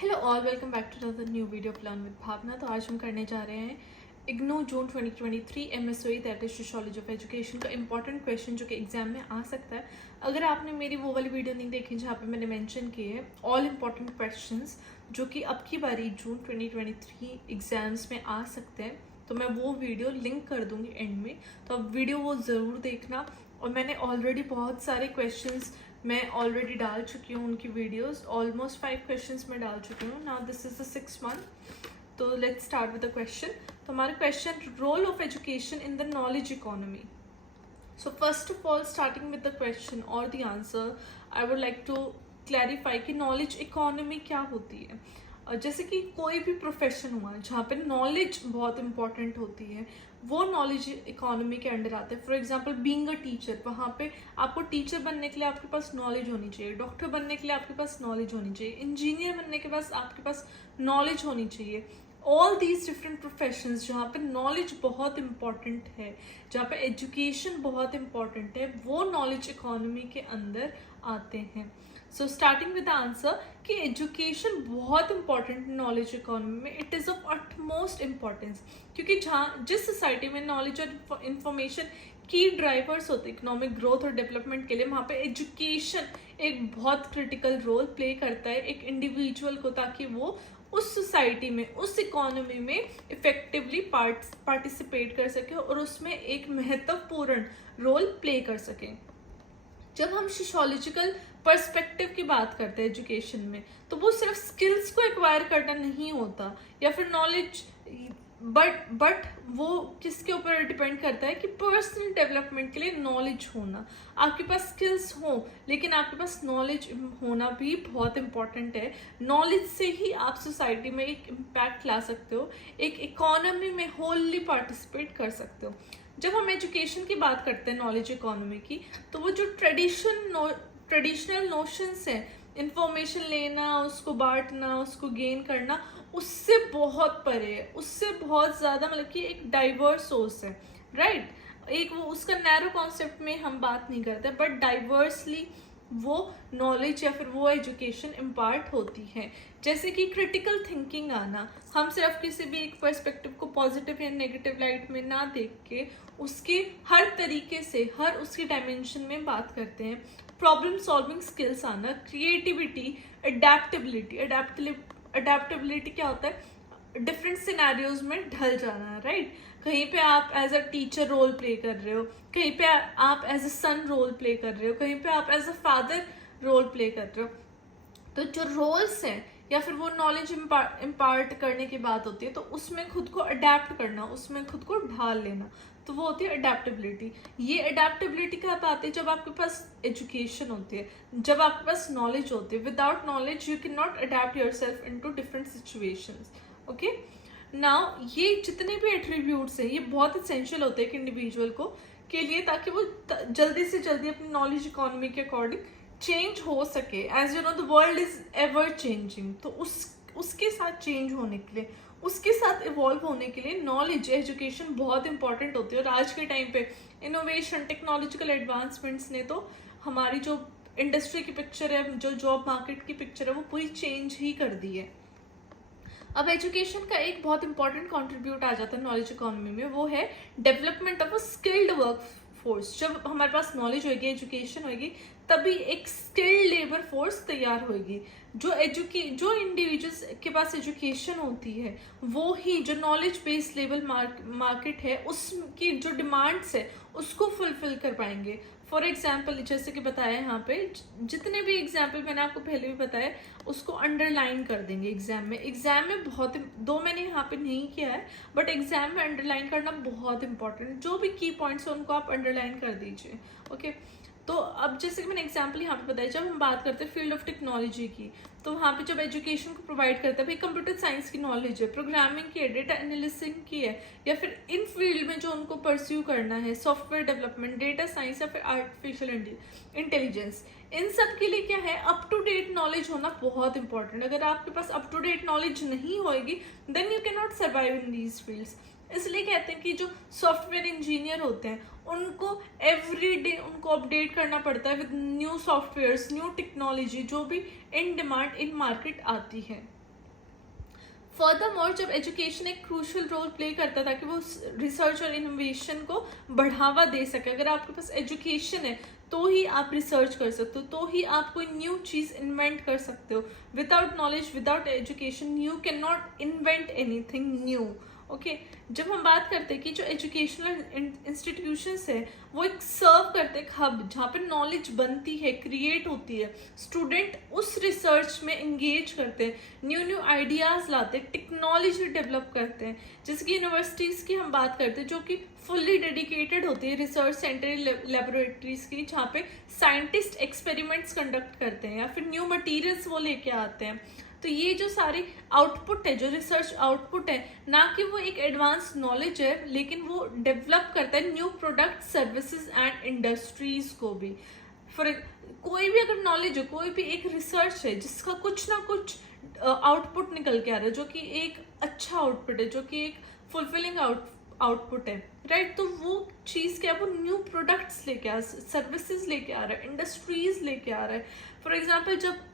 Hello all, welcome back to another new video plan with Bhavna. तो आज हम करने जा रहे हैं IGNU June 2023 MSOE that is sociology of education का इंपॉर्टेंट क्वेश्चन जो कि एग्जाम में आ सकता है। अगर आपने मेरी वो वाली वीडियो नहीं देखी जहाँ पे मैंने मेंशन किए हैं ऑल इंपॉर्टेंट क्वेश्चंस जो कि अब की बारी जून 2023 एग्जाम्स में आ सकते हैं, तो मैं वो वीडियो लिंक कर दूंगी एंड में, तो अब वीडियो वो ज़रूर देखना। और मैंने ऑलरेडी बहुत सारे क्वेश्चंस मैं ऑलरेडी डाल चुकी हूँ, उनकी वीडियोस ऑलमोस्ट 5 क्वेश्चंस मैं डाल चुकी हूँ। Now this is the 6th month. तो let's start with the question. तो हमारा question, role of education in the knowledge economy. So first of all, starting with the question और the answer, I would like to clarify कि knowledge economy क्या होती है। जैसे कि कोई भी प्रोफेशन हुआ जहाँ पे नॉलेज बहुत इंपॉर्टेंट होती है, वो नॉलेज इकोनॉमी के अंडर आते हैं। For example being a teacher, वहाँ पे आपको टीचर बनने के लिए आपके पास नॉलेज होनी चाहिए, डॉक्टर बनने के लिए आपके पास नॉलेज होनी चाहिए, इंजीनियर बनने के बाद आपके पास नॉलेज होनी चाहिए। ऑल दीज डिफरेंट प्रोफेशंस जहाँ पे नॉलेज बहुत इंपॉर्टेंट है, जहाँ पे एजुकेशन बहुत इंपॉर्टेंट है, वो नॉलेज इकोनॉमी के अंदर आते हैं। So starting with the answer कि एजुकेशन बहुत इंपॉर्टेंट नॉलेज इकोनॉमी में, it is of utmost importance, क्योंकि जहाँ जिस सोसाइटी में नॉलेज और इंफॉर्मेशन की ड्राइवर्स होते हैं इकोनॉमिक ग्रोथ और डेवलपमेंट के लिए, वहाँ पे एजुकेशन एक बहुत क्रिटिकल रोल प्ले करता है एक इंडिविजुअल को, ताकि वो उस सोसाइटी में, उस इकोनॉमी में इफेक्टिवली पार्टिसिपेट कर सके और उसमें एक महत्वपूर्ण रोल प्ले कर सके। जब हम सोशियोलॉजिकल पर्सपेक्टिव की बात करते हैं एजुकेशन में, तो वो सिर्फ स्किल्स को एक्वायर करना नहीं होता या फिर नॉलेज, बट वो किसके ऊपर डिपेंड करता है कि पर्सनल डेवलपमेंट के लिए नॉलेज होना। आपके पास स्किल्स हो लेकिन आपके पास नॉलेज होना भी बहुत इंपॉर्टेंट है। नॉलेज से ही आप सोसाइटी में एक इम्पैक्ट ला सकते हो, एक इकोनॉमी में होलली पार्टिसिपेट कर सकते हो। जब हम एजुकेशन की बात करते हैं नॉलेज इकोनॉमी की, तो वो जो ट्रेडिशनल नोशंस हैं, इंफॉर्मेशन लेना, उसको बांटना, उसको गेन करना, उससे बहुत परे है, उससे बहुत ज़्यादा, मतलब कि एक डाइवर्स सोर्स है, राइट। एक वो उसका नैरो कॉन्सेप्ट में हम बात नहीं करते, बट डाइवर्सली वो नॉलेज या फिर वो एजुकेशन इम्पार्ट होती है। जैसे कि क्रिटिकल थिंकिंग आना, हम सिर्फ किसी भी एक पर्सपेक्टिव को पॉजिटिव या नेगेटिव लाइट में ना देख के उसके हर तरीके से, हर उसकी डायमेंशन में बात करते हैं। प्रॉब्लम सॉल्विंग स्किल्स आना, क्रिएटिविटी, अडेप्टेबिलिटी क्या होता है, डिफरेंट सिनेरियोज में ढल जाना, राइट। कहीं पे आप as a teacher role play कर रहे हो, कहीं पे आप as a son role play कर रहे हो, कहीं पे आप as a father role play कर रहे हो। तो जो रोल्स हैं या फिर वो नॉलेज इम्पार्ट करने की बात होती है, तो उसमें खुद को अडेप्ट करना, उसमें खुद को ढाल लेना, तो वो होती है अडेप्टेबिलिटी। ये अडेप्टेबिलिटी कब आती है? जब आपके पास एजुकेशन होती है, जब आपके पास नॉलेज होती है। Without knowledge you can not adapt yourself into different situations. Okay, now ये जितने भी एट्रीब्यूट्स हैं, ये बहुत एसेंशियल होते हैं एक इंडिविजुअल को के लिए, ताकि वो जल्दी से जल्दी अपनी नॉलेज इकोनॉमी के अकॉर्डिंग चेंज हो सके। As you know the world is ever changing, तो उसके साथ चेंज होने के लिए, उसके साथ इवॉल्व होने के लिए नॉलेज, एजुकेशन बहुत इंपॉर्टेंट होती है। और आज के टाइम पे इनोवेशन, टेक्नोलॉजिकल एडवांसमेंट्स ने तो हमारी जो इंडस्ट्री की पिक्चर है, जो जॉब मार्केट की पिक्चर है, वो पूरी चेंज ही कर दी है। अब एजुकेशन का एक बहुत इंपॉर्टेंट कंट्रीब्यूट आ जाता है नॉलेज इकोनॉमी में, वो है development of a skilled work force. जब हमारे पास नॉलेज होगी, एजुकेशन होगी, तभी एक स्किल्ड लेबर फोर्स तैयार होगी। जो इंडिविजुअल्स के पास एजुकेशन होती है, वो ही जो नॉलेज बेस्ड लेबर मार्केट है, उसकी जो डिमांड्स है उसको फुलफिल कर पाएंगे। फॉर एग्जाम्पल, जैसे कि बताया यहाँ पे, जितने भी एग्जाम्पल मैंने आपको पहले भी बताया, उसको अंडरलाइन कर देंगे एग्जाम में। एग्जाम में बहुत, दो मैंने यहाँ पे नहीं किया है, बट एग्जाम में अंडरलाइन करना बहुत इंपॉर्टेंट। जो भी की पॉइंट्स है उनको आप अंडरलाइन कर दीजिए। ओके, तो अब जैसे कि मैंने एग्जाम्पल यहाँ पे बताया, जब हम बात करते हैं फील्ड ऑफ टेक्नोलॉजी की, तो वहाँ पे जब एजुकेशन को प्रोवाइड करता है, भाई कंप्यूटर साइंस की नॉलेज है, प्रोग्रामिंग की है, डेटा एनालिसिस की है, या फिर इन फील्ड में जो उनको परस्यू करना है, सॉफ्टवेयर डेवलपमेंट, डेटा साइंस या फिर आर्टिफिशियल इंटेलिजेंस, इन सब के लिए क्या है, अप टू डेट नॉलेज होना बहुत इंपॉर्टेंट। अगर आपके पास अप टू डेट नॉलेज नहीं होगी, then you can not survive in these fields. इसलिए कहते हैं कि जो सॉफ्टवेयर इंजीनियर होते हैं, उनको एवरी डे उनको अपडेट करना पड़ता है with new softwares, new technology, जो भी इन डिमांड इन मार्केट आती है। फर्दरमोर जब एजुकेशन एक क्रूशियल रोल प्ले करता था कि वो रिसर्च और इनोवेशन को बढ़ावा दे सके। अगर आपके पास एजुकेशन है तो ही आप रिसर्च कर सकते हो, तो ही आप कोई न्यू चीज़ इन्वेंट कर सकते हो। Without knowledge, without education you can not invent anything new. Okay, जब हम बात करते हैं कि जो एजुकेशनल इंस्टीट्यूशंस है वो एक सर्व करते हैं हब जहाँ पे नॉलेज बनती है, क्रिएट होती है, स्टूडेंट उस रिसर्च में इंगेज करते हैं, न्यू न्यू आइडियाज़ लाते हैं, टेक्नोलॉजी डेवलप करते हैं। जैसे कि यूनिवर्सिटीज़ की हम बात करते हैं जो कि फुल्ली डेडिकेटेड होती है रिसर्च सेंटर लेबोरेटरीज की, जहाँ पे साइंटिस्ट एक्सपेरिमेंट्स कंडक्ट करते हैं या फिर न्यू मटीरियल्स वो लेके आते हैं। तो ये जो सारी आउटपुट है, जो रिसर्च आउटपुट है, ना कि वो एक एडवांस नॉलेज है, लेकिन वो डेवलप करता है new product, services and industries को भी। फॉर कोई भी अगर नॉलेज है, कोई भी एक रिसर्च है जिसका कुछ ना कुछ आउटपुट निकल के आ रहा है, जो कि एक अच्छा आउटपुट है, जो कि एक फुलफिलिंग आउटपुट है, राइट, तो वो चीज़ क्या है, वो न्यू प्रोडक्ट्स लेके आ, सर्विसेज लेके आ रहा है, इंडस्ट्रीज लेके आ रहा है। फॉर एग्जाम्पल जब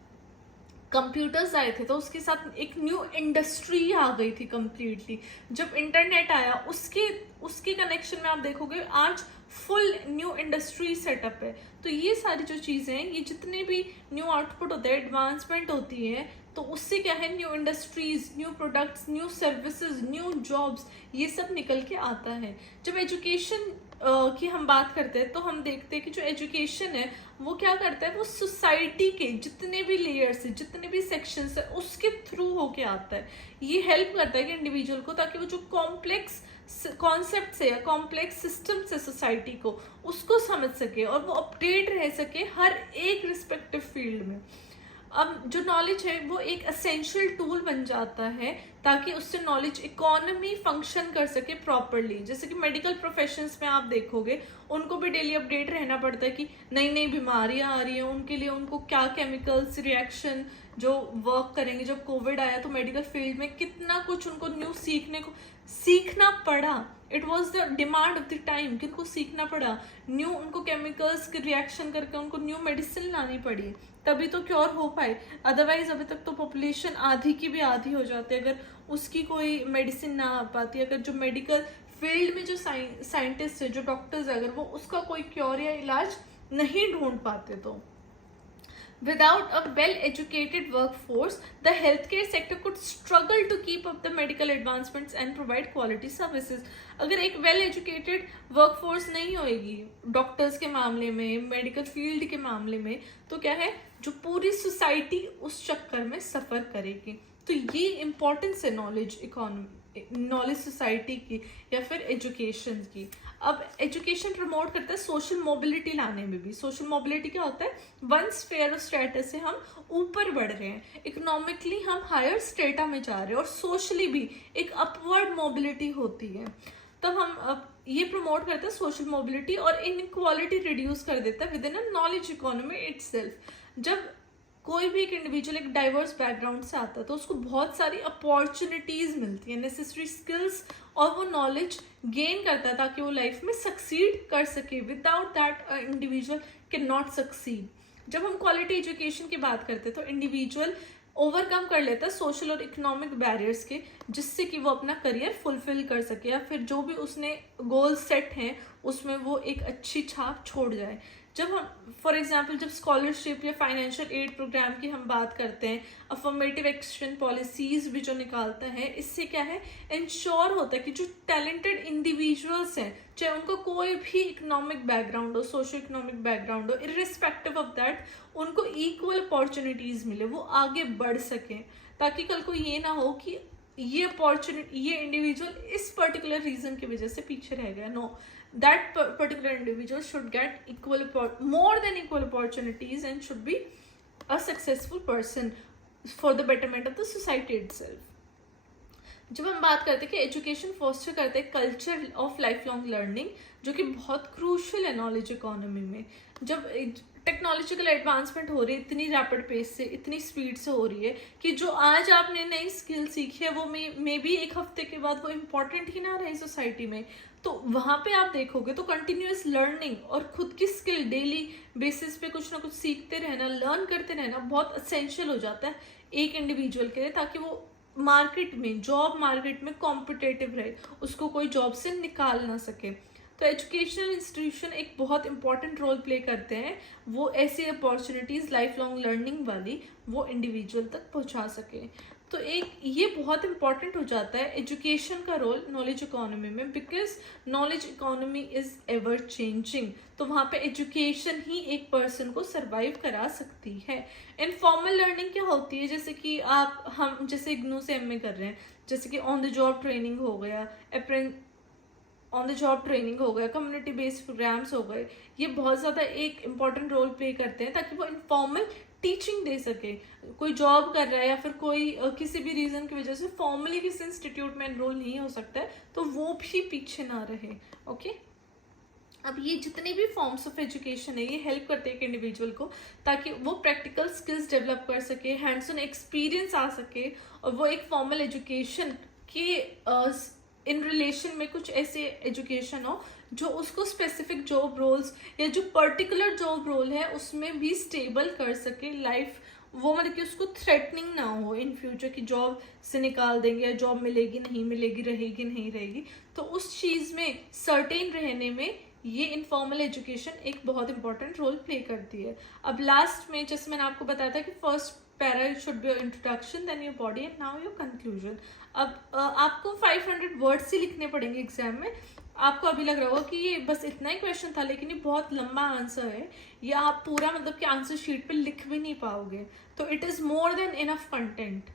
कंप्यूटर्स आए थे तो उसके साथ एक न्यू इंडस्ट्री आ गई थी कम्प्लीटली। जब इंटरनेट आया उसके कनेक्शन में आप देखोगे आज फुल न्यू इंडस्ट्री सेटअप है। तो ये सारी जो चीज़ें हैं, ये जितने भी न्यू आउटपुट होते हैं, एडवांसमेंट होती है, तो उससे क्या है, new industries, new products, new services, new jobs, ये सब निकल के आता है। जब एजुकेशन की हम बात करते हैं तो हम देखते हैं कि जो एजुकेशन है वो क्या करता है, वो सोसाइटी के जितने भी लेयर्स है, जितने भी सेक्शंस है, उसके थ्रू होके आता है। ये हेल्प करता है कि इंडिविजुअल को, ताकि वो जो कॉम्प्लेक्स कॉन्सेप्ट है या कॉम्प्लेक्स सिस्टम से सोसाइटी को, उसको समझ सके और वो अपडेट रह सके हर एक रिस्पेक्टिव फील्ड में। अब जो नॉलेज है वो एक एसेंशियल टूल बन जाता है ताकि उससे नॉलेज इकोनॉमी फंक्शन कर सके प्रॉपरली। जैसे कि मेडिकल प्रोफेशंस में आप देखोगे उनको भी डेली अपडेट रहना पड़ता है कि नई नई बीमारियां आ रही हैं, उनके लिए उनको क्या केमिकल्स रिएक्शन जो वर्क करेंगे। जब कोविड आया तो मेडिकल फील्ड में कितना कुछ उनको न्यू सीखना पड़ा। It was the demand of the time कि उनको सीखना पड़ा, न्यू उनको केमिकल्स की रिएक्शन करके उनको न्यू मेडिसिन लानी पड़ी, तभी तो क्योर हो पाए। अदरवाइज अभी तक तो पॉपुलेशन आधी की भी आधी हो जाती है अगर उसकी कोई मेडिसिन ना आ पाती। अगर जो मेडिकल फील्ड में जो साइंटिस्ट है, जो डॉक्टर्स है, अगर वो उसका कोई क्योर या इलाज नहीं ढूंढ पाते तो without a well-educated workforce, the healthcare sector could struggle to keep up the medical advancements and provide quality services. अगर एक well-educated workforce नहीं होएगी डॉक्टर्स के मामले में, मेडिकल फील्ड के मामले में, तो क्या है, जो पूरी सोसाइटी उस चक्कर में सफ़र करेगी। तो ये इम्पोर्टेंस है नॉलेज इकोनॉमी, नॉलेज सोसाइटी की या फिर एजुकेशन की। अब एजुकेशन प्रमोट करता है सोशल मोबिलिटी लाने में भी। सोशल मोबिलिटी क्या होता है, वन स्फीयर ऑफ स्टेटस से हम ऊपर बढ़ रहे हैं, इकोनॉमिकली हम हायर स्टेटा में जा रहे हैं, और सोशली भी एक अपवर्ड मोबिलिटी होती है। तब हम अब ये प्रमोट करते हैं सोशल मोबिलिटी और इनइक्वालिटी रिड्यूस कर देता है with in a knowledge economy itself. जब कोई भी एक इंडिविजुअल एक डाइवर्स बैकग्राउंड से आता है तो उसको बहुत सारी अपॉर्चुनिटीज़ मिलती है, नेसेसरी स्किल्स और वो नॉलेज गेन करता है ताकि वो लाइफ में सक्सीड कर सके। Without that individual can not succeed. जब हम क्वालिटी एजुकेशन की बात करते हैं तो इंडिविजुअल ओवरकम कर लेता है सोशल और इकोनॉमिक बैरियर्स के, जिससे कि वो अपना करियर फुलफिल कर सके या फिर जो भी उसने गोल सेट हैं उसमें वो एक अच्छी छाप छोड़ जाए। जब हम फॉर एग्जांपल जब स्कॉलरशिप या फाइनेंशियल एड प्रोग्राम की हम बात करते हैं, अफर्मेटिव एक्शन पॉलिसीज भी जो निकालता है, इससे क्या है, इंश्योर होता है कि जो टैलेंटेड इंडिविजुअल्स हैं, चाहे उनको कोई भी इकोनॉमिक बैकग्राउंड हो, सोशो इकोनॉमिक बैकग्राउंड हो, इर्रिस्पेक्टिव ऑफ दैट, उनको इक्वल अपॉर्चुनिटीज़ मिले, वो आगे बढ़ सकें, ताकि कल को ये ना हो कि ये इंडिविजुअल इस पर्टिकुलर रीजन की वजह से पीछे रह गया। No, that particular individual should get more than equal opportunities and should be a successful person for the betterment of the society itself. जब हम बात करते हैं कि एजुकेशन फोस्टर करते हैं culture of life long learning, जो कि बहुत क्रूशल है नॉलेज इकोनॉमी में। जब टेक्नोलॉजिकल एडवांसमेंट हो रही है इतनी रैपिड पेस से, इतनी स्पीड से हो रही है कि जो आज आपने नई स्किल सीखी है वो मे बी एक हफ्ते के बाद वो इम्पॉर्टेंट ही ना रहे सोसाइटी में। तो वहाँ पे आप देखोगे तो कंटिन्यूस लर्निंग और खुद की स्किल डेली बेसिस पे कुछ ना कुछ सीखते रहना, लर्न करते रहना बहुत असेंशियल हो जाता है एक इंडिविजुअल के लिए, ताकि वो मार्केट में, जॉब मार्केट में कॉम्पिटेटिव रहे, उसको कोई जॉब से निकाल ना सके। तो एजुकेशनल इंस्टीट्यूशन एक बहुत इंपॉर्टेंट रोल प्ले करते हैं, वो ऐसी अपॉर्चुनिटीज़ लाइफ लॉन्ग लर्निंग वाली वो इंडिविजुअल तक पहुंचा सके। तो एक ये बहुत इंपॉर्टेंट हो जाता है एजुकेशन का रोल नॉलेज इकोनॉमी में, because knowledge economy is ever changing. तो वहाँ पे एजुकेशन ही एक पर्सन को सरवाइव करा सकती है। इनफॉर्मल लर्निंग क्या होती है, जैसे कि हम जैसे इग्नू से एमए कर रहे हैं, जैसे कि ऑन द जॉब ट्रेनिंग हो गया, ऑन द जॉब ट्रेनिंग हो गया, कम्युनिटी बेस्ड प्रोग्राम्स हो गए, ये बहुत ज़्यादा एक इम्पॉर्टेंट रोल प्ले करते हैं ताकि वो इनफॉर्मल टीचिंग दे सके। कोई जॉब कर रहा है या फिर कोई किसी भी रीज़न की वजह से फॉर्मली किसी इंस्टीट्यूट में एनरोल नहीं हो सकता है, तो वो भी पीछे ना रहे। ओके, अब ये जितने भी फॉर्म्स ऑफ एजुकेशन है ये हेल्प करते हैं एक इंडिविजुअल को, ताकि वो प्रैक्टिकल स्किल्स डेवलप कर सके, हैंड्स ऑन एक्सपीरियंस आ सके, और वो एक फॉर्मल एजुकेशन के इन रिलेशन में कुछ ऐसे एजुकेशन हो जो उसको स्पेसिफिक जॉब रोल्स या जो पर्टिकुलर जॉब रोल है उसमें भी स्टेबल कर सके लाइफ। वो मतलब कि उसको थ्रेटनिंग ना हो इन फ्यूचर की जॉब से निकाल देंगे या जॉब मिलेगी नहीं मिलेगी, रहेगी नहीं रहेगी, तो उस चीज़ में सर्टेन रहने में ये इनफॉर्मल एजुकेशन एक बहुत इंपॉर्टेंट रोल प्ले करती है। अब लास्ट में जैसे मैंने आपको बताया था कि first para should be your introduction, then your body and now your conclusion. अब आपको 500 वर्ड्स ही लिखने पड़ेंगे एग्जाम में। आपको अभी लग रहा होगा कि ये बस इतना ही क्वेश्चन था, लेकिन ये बहुत लंबा आंसर है, या आप पूरा मतलब कि आंसर शीट पे लिख भी नहीं पाओगे, तो it is more than enough content.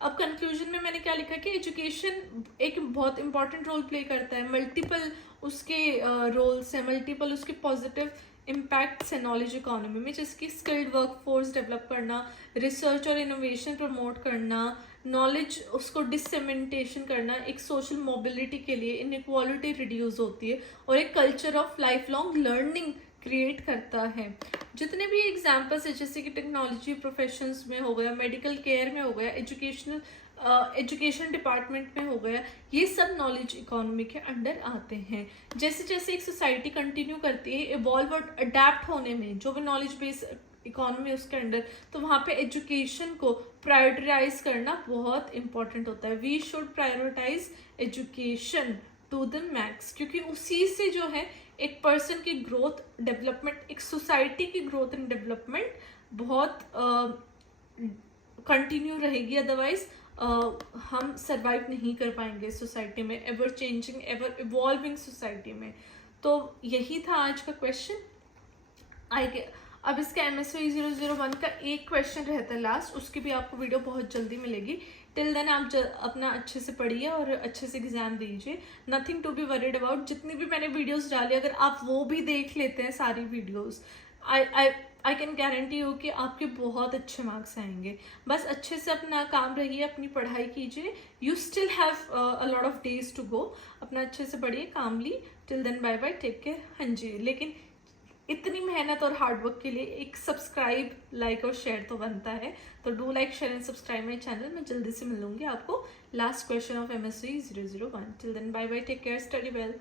अब कंक्लूजन में मैंने क्या लिखा कि एजुकेशन एक बहुत इंपॉर्टेंट रोल प्ले करता है, मल्टीपल उसके रोल्स हैं, मल्टीपल उसके पॉजिटिव इम्पैक्ट्स है नॉलेज इकोनॉमी में, जैसे कि स्किल्ड वर्कफोर्स डेवलप करना, रिसर्च और इनोवेशन प्रमोट करना, नॉलेज उसको डिससेमेंटेशन करना, एक सोशल मोबिलिटी के लिए इनइक्वालिटी रिड्यूस होती है, और एक culture of life long learning create करता है। जितने भी एग्जाम्पल्स है जैसे कि टेक्नोलॉजी प्रोफेशंस में हो गया, मेडिकल केयर में हो गया, एजुकेशन डिपार्टमेंट में हो गया, ये सब नॉलेज इकोनॉमी के अंडर आते हैं। जैसे जैसे एक सोसाइटी कंटिन्यू करती है इवॉल्व और अडेप्ट होने में, जो भी नॉलेज बेस्ड इकोनॉमी उसके अंडर, तो वहाँ पे एजुकेशन को प्रायोरिटाइज करना बहुत इंपॉर्टेंट होता है। We should prioritise education to the max, क्योंकि उसी से जो है एक पर्सन की ग्रोथ डेवलपमेंट, एक सोसाइटी की ग्रोथ एंड डेवलपमेंट बहुत कंटिन्यू रहेगी। अदरवाइज हम सरवाइव नहीं कर पाएंगे सोसाइटी में, ever changing ever evolving society में। तो यही था आज का क्वेश्चन। अब इसका MSOE 001 का एक क्वेश्चन रहता है लास्ट, उसकी भी आपको वीडियो बहुत जल्दी मिलेगी। टिल देन आप अपना अच्छे से पढ़िए और अच्छे से एग्जाम दीजिए, nothing to be worried about. जितनी भी मैंने वीडियोस डाली, अगर आप वो भी देख लेते हैं सारी videos, I can guarantee you कि आपके बहुत अच्छे मार्क्स आएंगे। बस अच्छे से अपना काम रहिए, अपनी पढ़ाई कीजिए। You still have a lot of days to go. अपना अच्छे से पढ़िए calmly. Till then bye bye, take care. हाँ जी, लेकिन इतनी मेहनत और हार्डवर्क के लिए एक सब्सक्राइब, लाइक और शेयर तो बनता है, तो do like, share and subscribe my channel. मैं जल्दी से मिलूंगी आपको last question of MSOE 001। Till then bye bye, take care, study well.